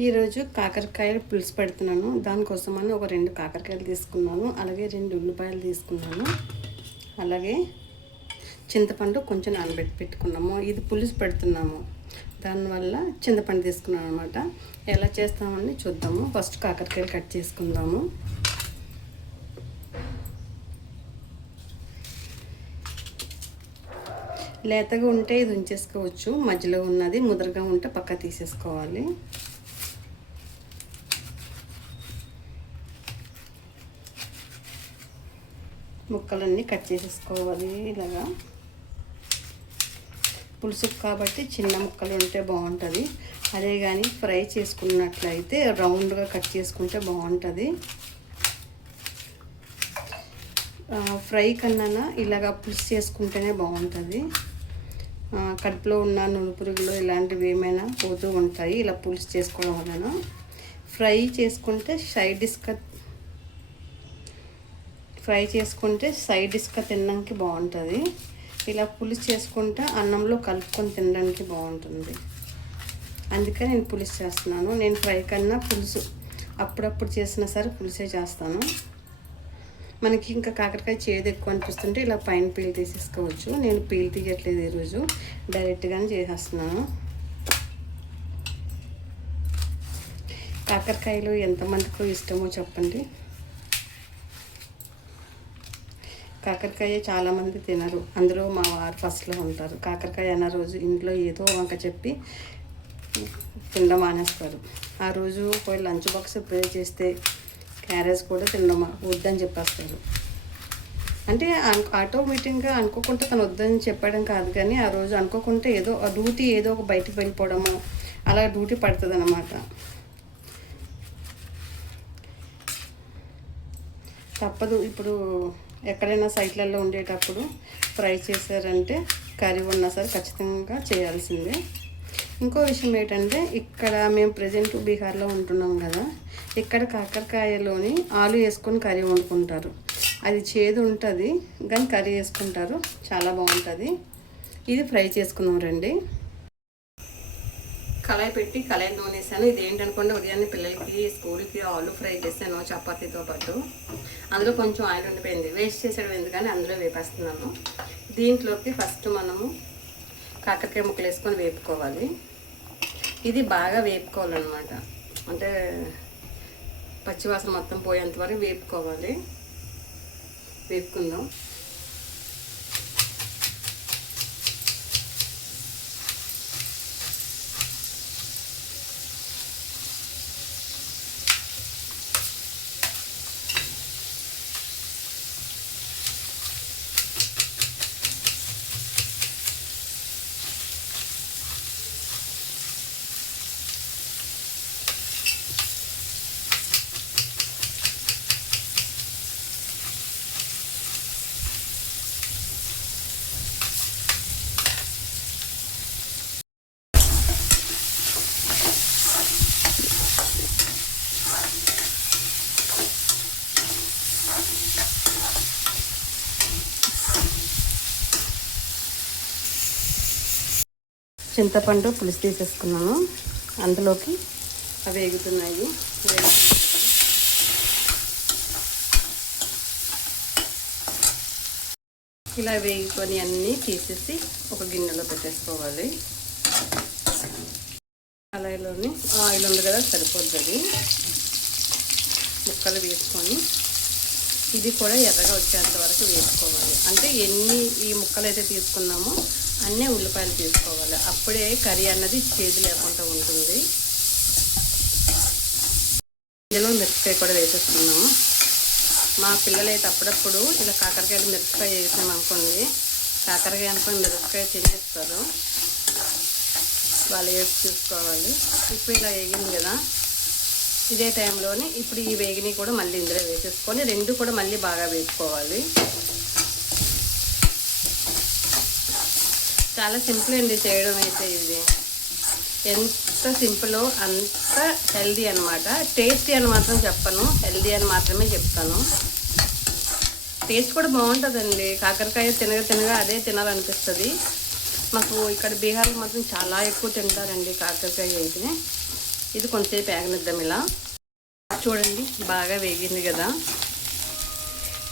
ఈరోజు కాకరకాయలు పులుసు పెడుతున్నాను. దానికోసమని ఒక రెండు కాకరకాయలు తీసుకున్నాను. అలాగే రెండు ఉల్లిపాయలు తీసుకున్నాను. అలాగే చింతపండు కొంచెం నానబెట్టి పెట్టుకున్నాము. ఇది పులుసు పెడుతున్నాము. దానివల్ల చింతపండు తీసుకున్నాను అనమాట ఎలా చేస్తామని చూద్దాము. ఫస్ట్ కాకరకాయలు కట్ చేసుకుందాము. లేతగా ఉంటే ఇది ఉంచేసుకోవచ్చు. మధ్యలో ఉన్నది ముదరగా ఉంటే పక్క తీసేసుకోవాలి. ముక్కలన్నీ కట్ చేసేసుకోవాలి ఇలాగా. పులుసు కాబట్టి చిన్న ముక్కలు ఉంటే బాగుంటుంది. అదే కానీ ఫ్రై చేసుకున్నట్లయితే రౌండ్గా కట్ చేసుకుంటే బాగుంటుంది. ఫ్రై కన్నా ఇలాగా పులుసు చేసుకుంటేనే బాగుంటుంది. కడుపులో ఉన్న నునుపురుగులు ఇలాంటివి ఏమైనా పోతూ ఉంటాయి ఇలా పులుసు చేసుకోవడం వలన. ఫ్రై చేసుకుంటే సైడ్ డిస్క ఫ్రై చేసుకుంటే సైడ్ డిస్క తినడానికి బాగుంటుంది. ఇలా పులుసు చేసుకుంటే అన్నంలో కలుపుకొని తినడానికి బాగుంటుంది. అందుకే నేను పులుసు చేస్తున్నాను. నేను ఫ్రై కన్నా పులుసు అప్పుడప్పుడు చేసినా సరే పులుసే చేస్తాను. మనకి ఇంకా కాకరకాయ చేదు ఎక్కువ అనిపిస్తుంటే ఇలా పైన పీల్ తీసేసుకోవచ్చు. నేను పీల్ తీయట్లేదు ఈరోజు. డైరెక్ట్గానే చేసేస్తున్నాను. కాకరకాయలు ఎంతమందికో ఇష్టమో చెప్పండి. కాకరకాయ చాలామంది తినరు. అందులో మా వారు ఫస్ట్లో ఉంటారు. కాకరకాయ అన్న రోజు ఇంట్లో ఏదో వంక చెప్పి తినడం మానేస్తారు. ఆ రోజు పోయి లంచ్ బాక్స్ ప్రే చేస్తే క్యారేజ్ కూడా తినడం వద్దని చెప్పేస్తారు. అంటే ఆటోమేటిక్గా అనుకోకుండా తను వద్దని చెప్పడం కాదు కానీ ఆ రోజు అనుకోకుంటే ఏదో డ్యూటీ ఏదో ఒక బయటికి వెళ్ళిపోవడము అలా డ్యూటీ పడుతుంది అన్నమాట తప్పదు. ఇప్పుడు ఎక్కడైనా సైట్లలో ఉండేటప్పుడు ఫ్రై చేశారంటే కర్రీ ఉన్నా సరే ఖచ్చితంగా చేయాల్సిందే. ఇంకో విషయం ఏంటంటే ఇక్కడ మేము ప్రజెంట్ బీహార్లో ఉంటున్నాం కదా ఇక్కడ కాకరకాయలోని ఆలు వేసుకొని కర్రీ వండుకుంటారు. అది చేదు ఉంటుంది కానీ కర్రీ వేసుకుంటారు చాలా బాగుంటుంది. ఇది ఫ్రై చేసుకున్నాం రండి. కళాయి పెట్టి కళాయి నూనేసాను ఇది ఏంటనుకోండి ఉదయాన్నే పిల్లలకి స్కూల్కి ఆలు ఫ్రై చేశాను చపాతీతో పాటు. అందులో కొంచెం ఆయిల్ ఉండిపోయింది. వేస్ట్ చేసేయడం ఎందుకని అందులో వేపేస్తున్నాను. దీంట్లోకి ఫస్ట్ మనము కాకరకాయ ముక్కలు వేసుకొని వేపుకోవాలి. ఇది బాగా వేపుకోవాలన్నమాట. అంటే పచ్చివాసన మొత్తం పోయేంత వరకు వేపుకోవాలి. వేపుకుందాం. చింతపండు పులుసు తీసేసుకున్నాను. అందులోకి అవి వేగుతున్నాయి. ఇలా వేగుకొని అన్నీ తీసేసి ఒక గిన్నెలో పెట్టేసుకోవాలి. కళాయిలోని ఆయిల్ ఉంది కదా సరిపోద్ది ముక్కలు వేసుకొని ఇది కూడా ఎర్రగా వచ్చేంత వరకు వేసుకోవాలి. అంటే ఎన్ని ఈ ముక్కలు అయితే తీసుకున్నామో అన్నీ ఉల్లిపాయలు తీసుకోవాలి. అప్పుడే కర్రీ అన్నది చేదు లేకుండా ఉంటుంది. ఇందులో మిరపకాయ కూడా వేసేస్తున్నాము మా పిల్లలు అయితే అప్పుడప్పుడు ఇలా కాకరకాయలు మిరపకాయ వేసామనుకోండి కాకరకాయ అనుకొని మిరపకాయ తినేస్తారు. వాళ్ళు వేసి చూసుకోవాలి. ఇప్పుడు ఇలా వేగింది కదా. ఇదే టైంలోనే ఇప్పుడు ఈ వేగిని కూడా మళ్ళీ ఇందులో వేసేసుకొని రెండు కూడా మళ్ళీ బాగా వేసుకోవాలి చాలా సింపుల్ అండి చేయడం అయితే ఇది. ఎంత సింపుల్ అంత హెల్దీ అనమాట టేస్టీ అని మాత్రం చెప్పను హెల్దీ అని మాత్రమే చెప్తాను. టేస్ట్ కూడా బాగుంటుందండి. కాకరకాయ తినగా తినగా అదే తినాలనిపిస్తుంది. మాకు ఇక్కడ బీహార్లో మాత్రం చాలా ఎక్కువ తింటారండి కాకరకాయ అయితే. ఇది కొంతసేపు ఏగనిద్దాం ఇలా. చూడండి బాగా వేగింది కదా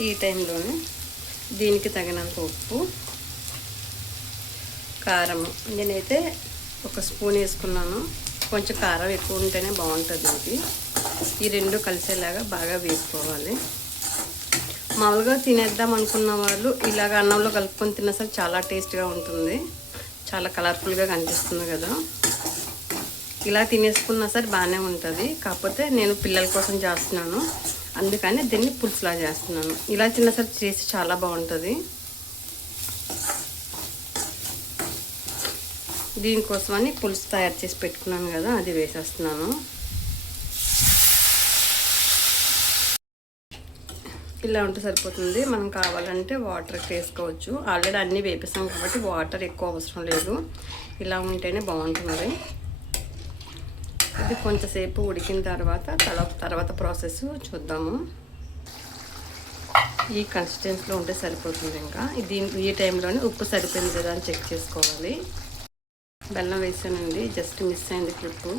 ఈ టైంలోనే. దీనికి తగినంత ఉప్పు. కారం నేనైతే ఒక స్పూన్ వేసుకున్నాను. కొంచెం కారం ఎక్కువ ఉంటేనే బాగుంటుంది ఇది ఈ రెండు కలిసేలాగా బాగా వేసుకోవాలి. మామూలుగా తినేద్దాం అనుకున్న వాళ్ళు ఇలాగ అన్నంలో కలుపుకొని తిన్నా సరే చాలా టేస్ట్గా ఉంటుంది. చాలా కలర్ఫుల్గా కనిపిస్తుంది కదా. ఇలా తినేసుకున్నా సరే బాగానే ఉంటుంది. కాకపోతే నేను పిల్లల కోసం చేస్తున్నాను. అందుకని దీన్ని పులుసులా చేస్తున్నాను. ఇలా తిన్నా సరే చేసి చాలా బాగుంటుంది. దీనికోసమని పులుసు తయారు చేసి పెట్టుకున్నాను కదా అది వేసేస్తున్నాను. ఇలా ఉంటే సరిపోతుంది. మనం కావాలంటే వాటర్ వేసుకోవచ్చు. ఆల్రెడీ అన్నీ వేపిస్తాం కాబట్టి వాటర్ ఎక్కువ అవసరం లేదు. ఇలా ఉంటేనే బాగుంటుంది. ఇది కొంచెంసేపు ఉడికిన తర్వాత తర్వాత తర్వాత ప్రాసెస్ చూద్దాము. ఈ కన్సిస్టెన్సీలో ఉంటే సరిపోతుంది ఇంకా. దీని ఈ టైంలోనే ఉప్పు సరిపోయింది కదా అని చెక్ చేసుకోవాలి. బెల్లం వేసానండి. జస్ట్ మిస్ అయింది క్లిప్పు.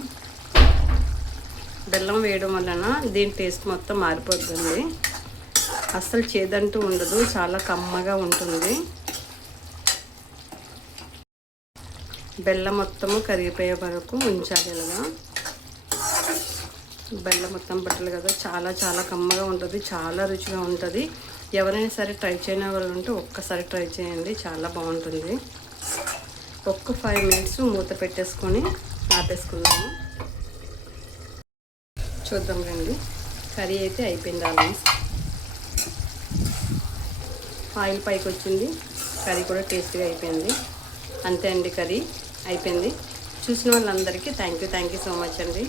బెల్లం వేయడం వలన దీని టేస్ట్ మొత్తం మారిపోతుంది. అస్సలు చేదంటూ ఉండదు చాలా కమ్మగా ఉంటుంది. బెల్లం మొత్తము కరిగిపోయే వరకు ఉంచాలి ఇలాగా బెల్లం మొత్తం పట్టలు కదా చాలా చాలా కమ్మగా ఉంటుంది చాలా రుచిగా ఉంటుంది. ఎవరైనా సరే ట్రై చేయని వాళ్ళు ఉంటే ఒక్కసారి ట్రై చేయండి చాలా బాగుంటుంది. ఒక్క ఫైవ్ మినిట్స్ మూత పెట్టేసుకొని ఆపేసుకుందాము. చూద్దాం రండి. కర్రీ అయితే అయిపోయింది ఆల్మోస్ట్ ఆయిల్ పైకి వచ్చింది. కర్రీ కూడా టేస్టీగా అయిపోయింది. అంతే అండి కర్రీ. అయిపోయింది. చూసిన వాళ్ళందరికీ thank you thank you so much అండి.